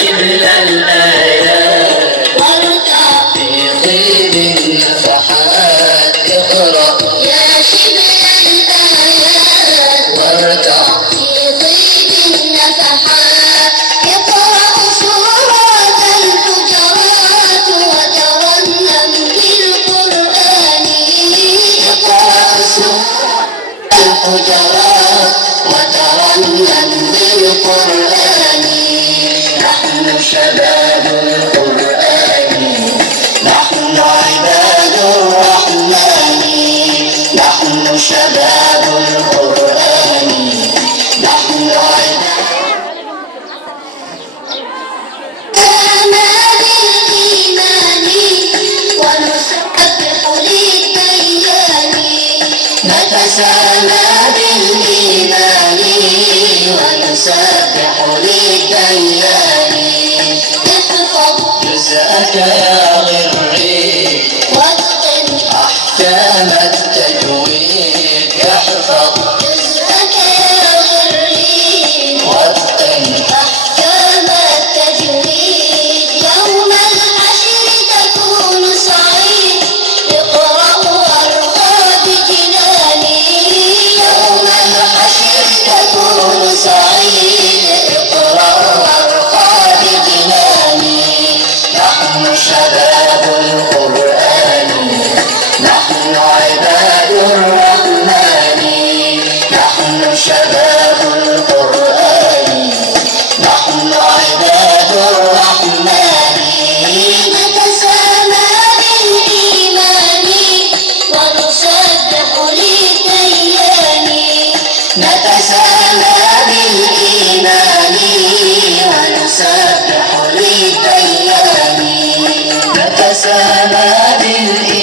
شبل الآيات وارتع في طيب النفحات اقرأ يا شبل الآيات وارتع في طيب النفحات اقرأ سورة الحجرات وترنم بالقرآن اقرأ سورة الحجرات وترنم بالقرآن نحن شباب القرآن نحن عباد الرحمن نحن شباب القرآن نحن عباد آمال الإيمان ونسبح للديان نتسامى بالإيمان ونسبح للديان احفظ جزءك يا غري واتقن أحكام التجويد احفظ جزءك يا غريب واتقن أحكام التجويد يوم الحشر تكون سعيد اقرأ وارقى بجناني يوم الحشر تكون سعيد اقرأ وارقى بجناني نحن شباب القرآن نحن عباد الرحمن نحن شباب القرآن نحن عباد الرحمن نتسامى بالإيمان ونسبح للديان نتسامى بالإيمان ونسبح للديان نتسامى بالإيمان